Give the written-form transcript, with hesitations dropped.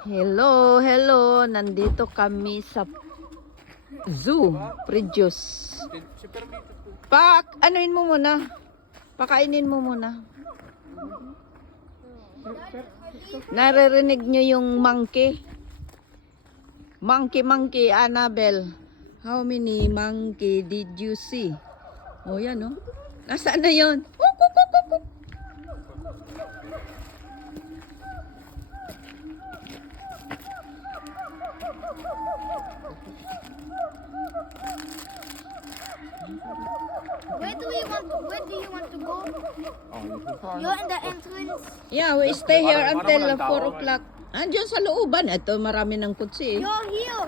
Hello, hello. Nandito kami sa zoo, Predios. Anuin mo muna. Pakainin mo muna. Naririnig nyo yung monkey? Monkey, Annabelle. How many monkey did you see? Oh, yan, oh. Nasaan na yun? Where do you want to go? You're in the entrance. Yeah, we stay here until 4 o'clock. Andiyan sa looban. Ito, marami ng kutsi. You're here.